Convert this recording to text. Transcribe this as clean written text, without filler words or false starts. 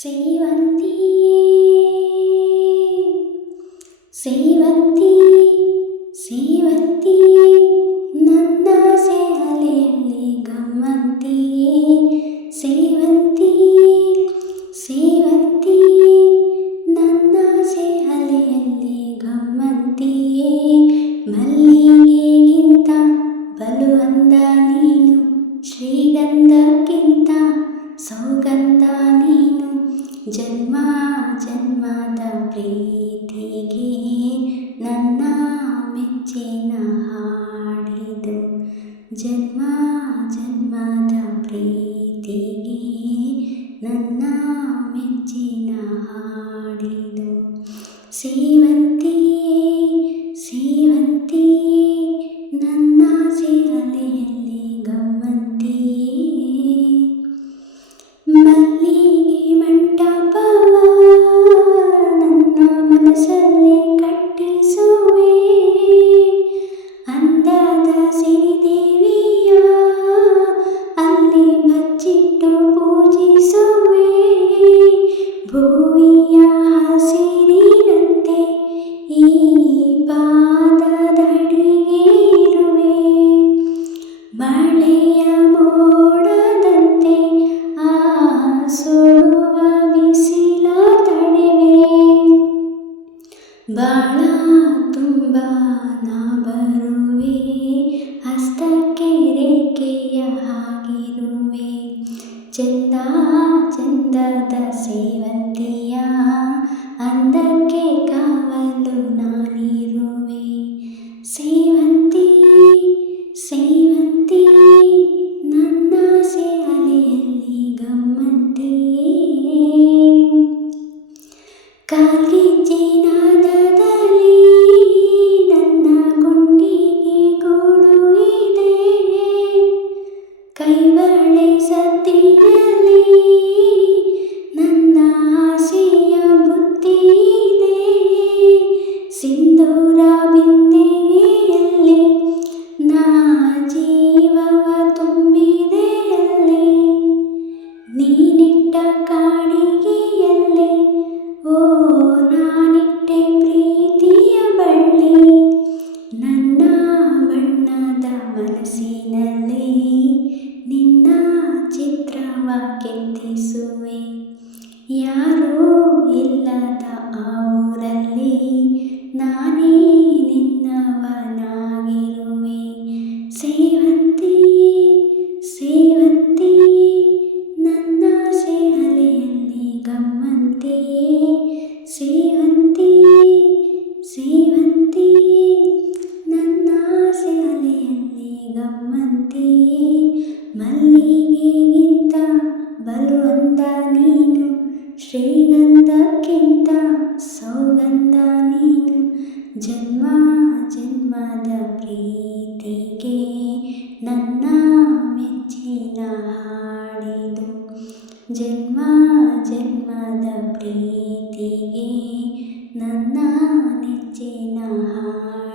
ಸೇವಂತಿಯೇ ಸೇವಂತಿ ಸೇವಂತಿಯೇ ನನ್ನಾಸೆ ಅಲೆಯಲ್ಲಿ ಗಮ್ಮಂತಿಯೇ ಸೇವಂತಿಯೇ ಸೇವಂತಿಯೇ ನನ್ನಾಸೆ ಅಲೆಯಲ್ಲಿ ಗಮ್ಮಂತಿಯೇ ಮಲ್ಲಿಗೆಗಿಂತ ಬಲು ಅಂದ ನೀನು ಶ್ರೀಗಂಧಕ್ಕಿಂತ ಸೌಗಂಧ ನೀನು ಜನ್ಮ ಜನ್ಮದ ಪ್ರೀತಿಗೆ ನನ್ನ ಮೆಚ್ಚಿನ ಹಾಡಿದು ಜನ್ಮ ಜನ್ಮದ ಪ್ರೀತಿಗೆ ನನ್ನ ಮೆಚ್ಚಿನ ಹಾಡಿದು ಸೇವಂತಿಯೇ ಸೇವಂತಿಯೇ ನನ್ನ ಅಲೆಯಲ್ಲಿ ಗಮ್ಮಂತಿಯೇ ಮಲ್ಲಿಗೆ ಮಂಟಪವ ನನ್ನ ಮನಸ್ಸಲ್ಲಿ ಕಟ್ಟಿಸುವೆ ಅಂದದ ಸಿರಿದೇವಿಯ ಅಲ್ಲಿ ಬಚ್ಚಿಟ್ಟು ಪೂಜಿಸುವೆ ಭೂಮಿಯ ಹಸಿರಿನಂತೆ ಈ ಪಾದದಡಿಗೆ ಇರುವೆ ಮಳೆಯ ಮೋಡದಂತೆ ಸುಡುವ ಬಿಸಿಲ ತಡೆವೆ ಬಾಳ ತುಂಬ ನಾ ಬರುವೆ ಹಸ್ತಕ್ಕೆ ರೇಖೆಯ ಹಾಗಿರುವೆ ಚಂದ ಚಂದದ ಸೇವಂತಿಯ ಅಂದಕ್ಕೆ ಕಾವಲು ನಾನಿರುವೆ ಸೇವಂತಿಯೇ ಸೇವಂತಿಯೇ ನನ್ನಾಸೆ ಅಲೆಯಲ್ಲಿ ಗಮ್ಮಂತಿಯೇ ಕಾಲ್ಗೆಜ್ಜೆನಾದದಲ್ಲಿ ನನ್ನ ಗುಂಡಿಗೆ ಗೂಡು ಇದೆ ಕೈಬಳೆ ಸದ್ದಿನಲ್ಲಿ ನನ್ನ ಆಸೆಯ ಬುತ್ತಿ ಇದೆ ಸಿಂಧೂರ ಬಿಂದಿಗೆಯಲ್ಲಿ ನಾ ಜೀವವ ತುಂಬಿದೆ ಅಲ್ಲಿ ನೀನಿಟ್ಟ ಕಾಡಿಗೆಯಲ್ಲಿ ಓ ನಾನಿಟ್ಟೆ ಪ್ರೀತಿಯ ಬಳ್ಳಿ ನನ್ನ ಬಣ್ಣದ ಮನಸ್ಸಿನಲ್ಲಿ ನಿನ್ನ ಚಿತ್ರವ ಕೆತ್ತಿಸುವೆ ಯಾರೂ ಇಲ್ಲದ ಆ ಊರಲ್ಲಿ ನಾನೇ ನಿನ್ನವನಾಗಿರುವೆ ಸೇವಂತಿಯೇ ಸೇವಂತಿಯೇ ನನ್ನಾಸೆ ಅಲೆಯಲ್ಲಿ ಗಮ್ಮಂತಿಯೇ ಸೇವಂತಿಯೇ ಸೇವಂತಿಯೇ ನನ್ನಾಸೆ ಅಲೆಯಲ್ಲಿ ಗಮ್ಮಂತಿಯೇ ಮಲ್ಲಿಗೆಗಿಂತ ಬಲು ಅಂದ ನೀನು ಶ್ರೀಗಂಧಕ್ಕಿಂತ ಸೌಗಂಧ ನೀನು ಜನ್ಮ ಜನ್ಮದ ಪ್ರೀತಿಗೆ ನನ್ನ ಮೆಚ್ಚಿನ ಹಾಡಿದು ಜನ್ಮ ಜನ್ಮದ ಪ್ರೀತಿಗೆ ನನ್ನ ನೆಚ್ಚಿನ ಹಾಡಿದು